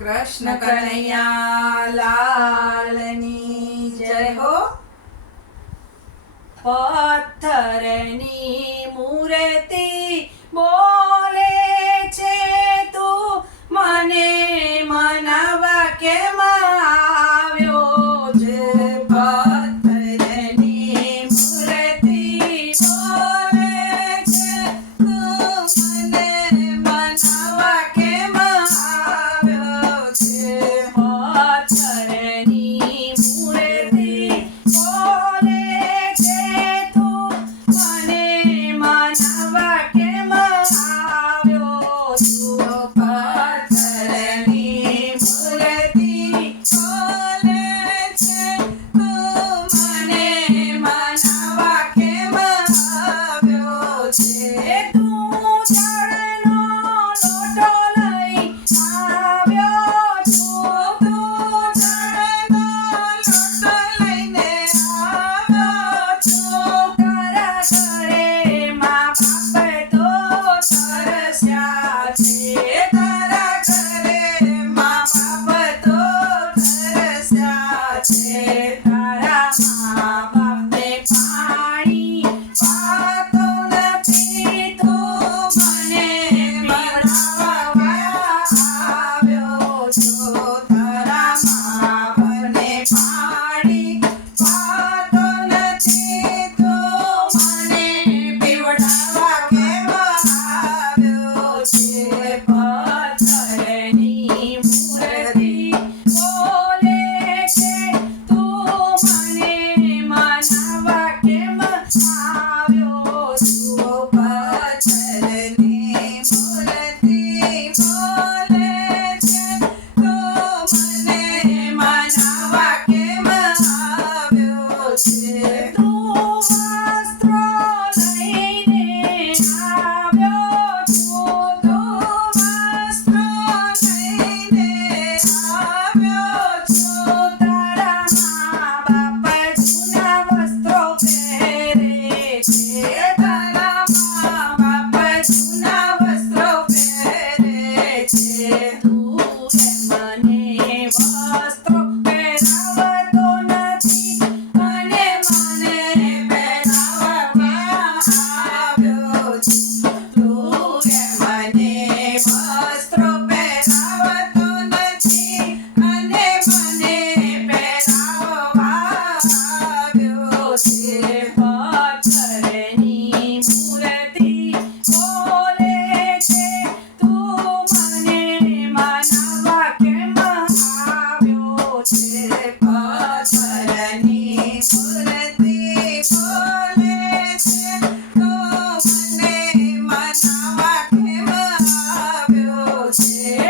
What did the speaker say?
કૃષ્ણ કનૈયા લાલની જય હો। પથ્થરની મૂર્તિ બોલે છે તું મને મનાવા કેમ આવ્યો છે। પથ્થરની મૂર્તિ બોલે છે તું મને મનાવા કેમ આવ્યો છે। પથ્થરની મૂર્તિ બોલે છે તું મને મનાવા કેમ આવ્યો છું। પથ્થરની મૂર્તિ બોલે છે તું મને મનાવા કેમ આવ્યો છે। તું જળનો લોટો લઈ આવ્યો છું। તું જળનો લોટો લઈને આવ્યો છું। તારા ઘરે મા બાપે તો તરસ્યા છે। તારા ઘરે મા બાપ તો તરસ્યા છે। તારા મા બાપને પાણી પાતો નથી તું મને પીવડાવવા આવ્યો છો। તારા મા બાપને પાણી પાતો નથી તું મને પીવડાવવા કેમ આવ્યો છે। પથ્થરની મૂર્તિ બોલે છે તું મને મનાવા કેમ આવ્યો છું। પથ્થરની મૂર્તિ બોલે છે તું મને મનાવા કેમ આવ્યો છે। તું વસ્ત્રો લઈને આવ્યો છું। તું વસ્ત્રો લઈને આવ્યો છું। તારા મા બાપ જૂના વસ્ત્રો પહેરે છે। તારા મા બાપ જૂના વસ્ત્રો પહેરે છે। તું મને વસ્ત્રો પહેરાવતો નથી અને મને પહેરાવવા આવ્યો છે। તું મને વસ્ત્રો પહેરાવતો નથી અને મને પહેરાવવા આવ્યો છે। પથ્થરની મૂર્તિ બોલે છે તું મને મનાવા કેમ આવ્યો છે। પથ્થરની મૂર્તિ બોલે છે તું મને મનાવા કેમ આવ્યો છે।